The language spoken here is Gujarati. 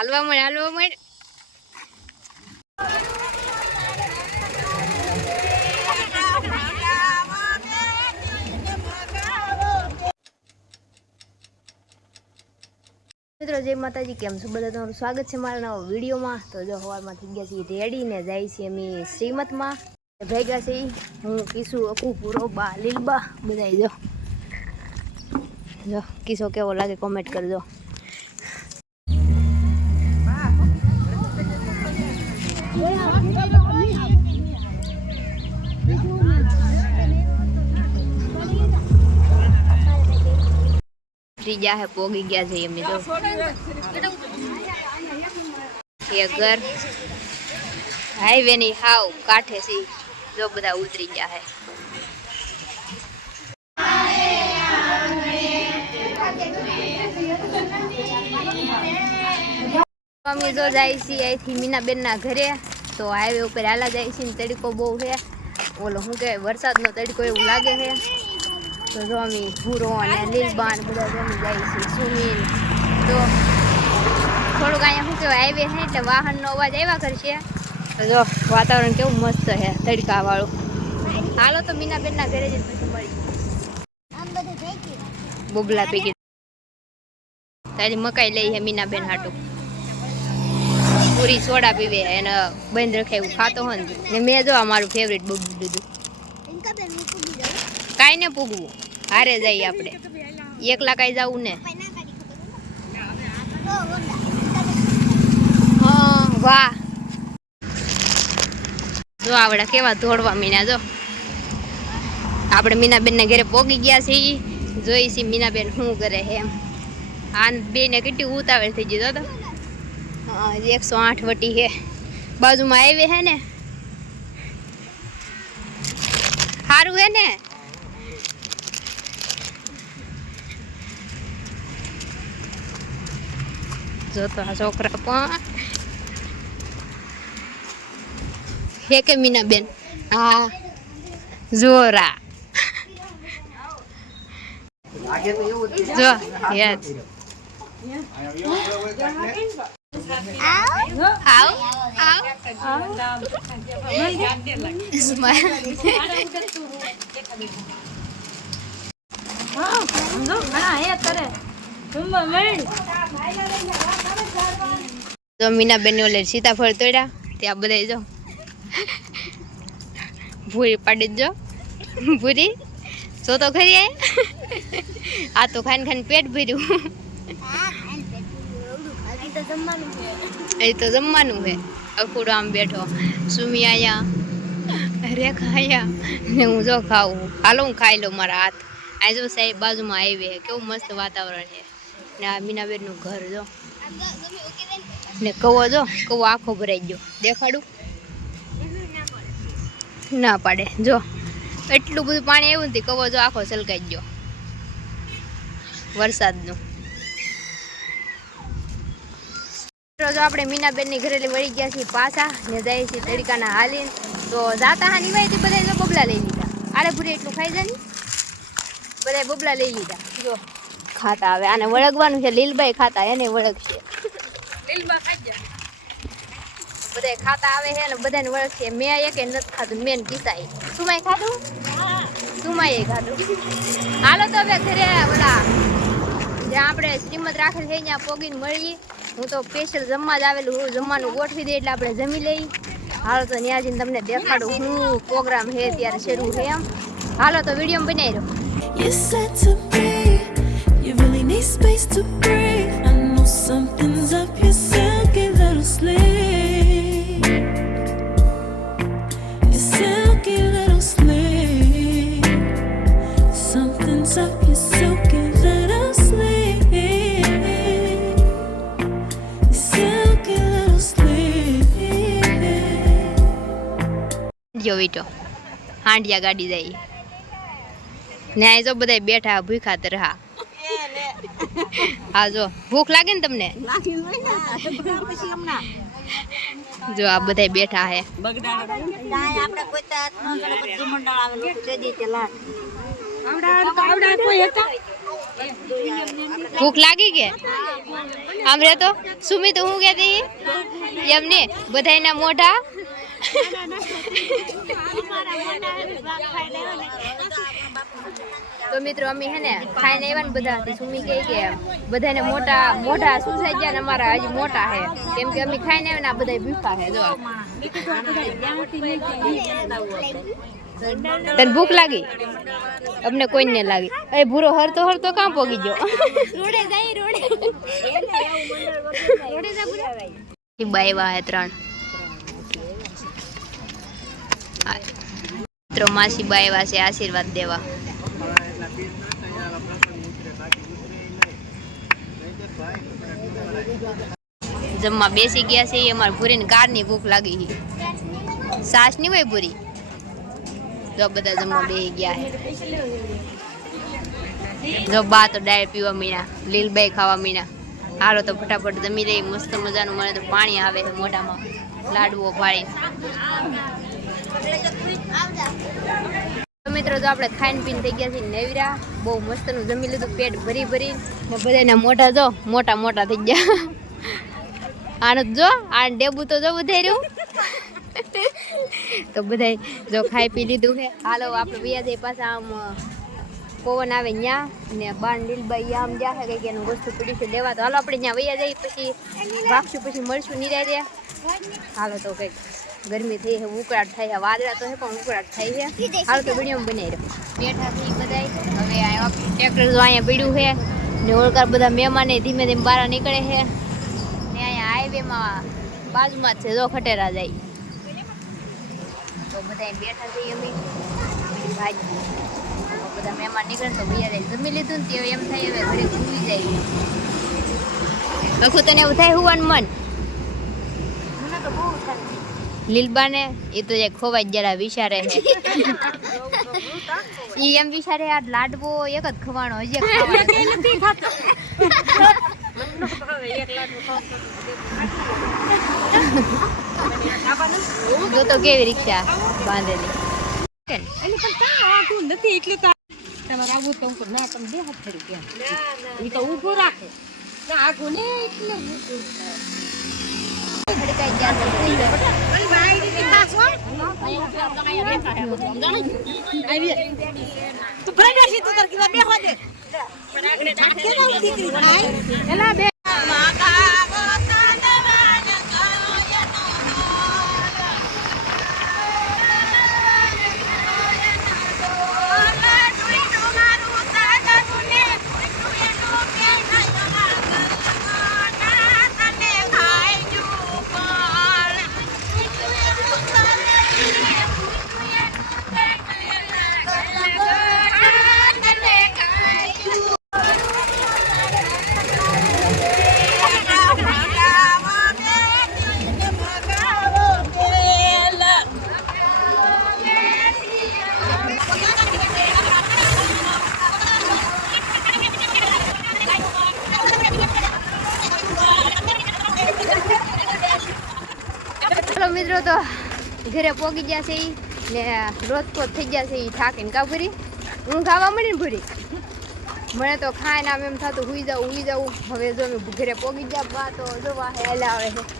હાલવા મળે મિત્રો જય માતાજી, કેમ છો બધા? તમારું સ્વાગત છે મારા નવા વિડીયોમાં। તો જો સવારમાં થઈ ગયા છીએ રેડી ને જાય છે અમે શ્રીમતમાં ભેગા છે હું કિસુ અકુ પૂરો બા લીલબા બધા જો કિસો કેવો લાગે કોમેન્ટ કરજો। ત્રીજા હે પોગી ગયા છે એમની તો એ ઘર હાઈવે ની હાવ કાંઠે છે જો બધા ઉતરી ગયા હે। અમે જો જાય છીએ અહીંથી મીનાબેન ના ઘરે। તો હાઈવે ઉપર હાલા જાય છે ને તડકો બહુ છે, ઓલો શું કહેવાય વરસાદનો તડકો એવું લાગે છે। તો જો અમે ભૂરો અને લીલબાન બધા જમી જાય છે સુમીન। તો થોડુંક અહીંયા શું કહેવાય હાઈવે છે એટલે વાહનનો અવાજ આવ્યા કરશે। તો જો વાતાવરણ કેવું મસ્ત છે તડકા વાળું। હાલો તો મીનાબેનના ઘરે જઈને પછી મળી બોબલા પીકી તારી મકાઈ લઈ છે મીનાબેન હાટું પૂરી સોડા પીવે એને બંધ રખે એવું ખાતો હોય ને મેં જો મારું ફેવરેટ બબલું લીધું। કાંઈ ને પૂગવું હારે જઈએ આપણે, એકલા કાંઈ જવું ને। હા વાહ જો આવડા કેવા દોડવા મીના। જો આપણે મીનાબેન ને ઘરે પોગી ગયા છીએ, જોઈ છીએ મીનાબેન શું કરે છે એમ। આ બે ને કેટલી ઉતાવળ થઈ ગઈ તો 108 વટી છે બાજુમાં આવે છે ને સારું હે ને। જો તો આ છોકરા પણ હે કે મીનાબેન હા જોરા જો યસ તો મીનાબેન ને ઓલે સીતાફળ તોડ્યા ત્યાં બધા જો ભૂરી પાડી જો ભૂરી જો તો ખરી આ તો ખાઈને પેટ ભર્યું। એ તો જમવાનું છે। અખુડો આમ બેઠો સુમી આયા રેખા આયા ને હું જો ખાવું। હાલો હું ખાઈ લઉં મારા હાથ। આ જો સાહેબ બાજુમાં આવી કેવું મસ્ત વાતાવરણ છે ને આ મીનાબેન નું ઘર જો ને કવો જો કવો આખો ભરાઈ ગયો દેખાડું ના પાડે। જો એટલું બધું પાણી આવ્યું નથી, કવો જો આખો છલકાઈ ગયો વરસાદનું। જો આપણે મીનાબેન ની ઘરે વળી ગયા છીએ પાછા ને જાય છીએ તડકાના હાલીને। તો જાતા હા નિવાયથી બધા જો બબલા લઈ લીધા। આરે પૂરી એટલું ખાઈ જાય ને બધા બબલા લઈ લીધા। જો ખાતા આવે આને વળગવાનું છે, લીલબાઈ ખાતા એને વળગશે બધા ખાતા આવે છે ને બધાને વળગશે। મેં એકે નથી ખાધું, મેં કિસાઈ સુમાઈ ખાધું સુમાઈ ખાધું। હાલો તો હવે ઘરે ઓલા જ્યાં આપણે શ્રીમત રાખેલ છે ત્યાં પોગીને મળીએ। હું તો સ્પેશિયલ જમવા જ આવેલું હું, જમવાનું ગોઠવી દે એટલે આપણે જમી લઈ। હાલો તો ત્યાં જઈને તમને દેખાડું શું પ્રોગ્રામ છે ત્યારે શરૂ છે એમ। હાલો તો વિડીયો બનાવી રહ્યો। You said to me you really need space to breathe. I know something's up your silky little sleeve. Your silky little sleeve. Something's up your silky little sleeve. Your silky little sleeve. જો વીટો હાંડિયા ગાડી જાય ને આ જો બધા બેઠા ભૂખા તરહા। હા જો ભૂખ લાગે ને તમને જો આ બધા બેઠા હે। ભૂખ લાગી કે આમ રે તો સુમી તો હું કહેતી એમને બધાયના મોઢા તો મિત્રો અમે હે ને ખાઈને આવ્યા ને બધા સુમી કહે કે બધાને મોટા મોઢા સુસાઈ ગયા ને અમારા હજી મોટા હે કેમ કે અમે ખાઈને આવ્યા ને આ બધા ભૂખા હે જો તને ભૂખ લાગી અમને કોઈને લાગી એ ભૂરો હરતો હરતો કાં પોગી ગયો રોડે જાય રોડે બાય વાહે 3 મિત્રો માસી બાય વાસે આશીર્વાદ દેવા જમવા બેસી ગયા છે અમારે પૂરીને કારની ભૂખ લાગી છે સાસ ની હોય પૂરી જો બધા જમવા બેસી ગયા છે જો બા તો ડાળ પીવા મીના લીલબાઈ ખાવા મીના હાલો તો ફટાફટ જમી લઈ મસ્ત મજાનું મને તો પાણી આવે છે મોઢામાં લાડવો ભાળી મિત્રો તો આપણે ખાઈને પીને થઈ ગયા છીએ નેવરા બહુ મસ્તનું જમી લીધું પેટ ભરી ભરી ને બધાના મોઢા જો મોટા મોટા થઈ ગયા આને જો આ ડેબુ તો જો વધાઈ રહ્યું તો બધા જો ખાઈ પી લીધું છે હાલો આપણે વૈયા જઈએ પાછા આમ પવન આવે ત્યાં ને બાણ લીલબાઈ આમ જ્યાં છે કંઈક એનું વસ્તુ પડી છે લેવા તો હાલો આપણે ત્યાં વૈયા જઈએ પછી ભાગશું પછી મળશું નિરાય હાલો તો કંઈક ગરમી થઈ છે ઉકળાટ થાય છે વાદળા તો છે પણ ઉકળાટ થાય છે હાલ તો વિડીયો બનાવી રહ્યો બેઠા થઈ બધા હવે ટ્રેક્ટર જો અહીંયા પીડ્યું છે ને ઓળકાર બધા મહેમાને ધીમે ધીમે બહાર નીકળે છે ને અહીંયા હાઈવેમાં બાજુમાં જ છે જો ખટેરા જાય તો બધા બેઠા થઈ અમે ભાજી બધા મહેમાન નીકળે તો ભૈયા જાય જમી લીધું ને તે એમ થાય હવે ઘરે ભૂલી જાય બખું તને એવું થાય હુવાનું મન લીલબાને એ તો ખોવાઈ જરા વિચારે છે ઈ એમ વિચારે આ લાડવો એક જ ખવાનો હજી જો તો કેવી રિક્ષા બાંધેલી નથી એટલે તમારે આવું તો ના તમે બે હાથ ફરી ગયા એ તો ઊભો રાખે આગું ને એટલે મિત્રો તો ઘરે પોગી ગયા છે ને રોજકોટ થઈ ગયા છે એ થાકીને કા ભૂરી હું ખાવા મળી ને ભૂરી મને તો ખાઈને આમ એમ થતું હુઈ જાઉં હવે જો ઘરે પોગી ગયા બા તો જોવા હેલા આવે છે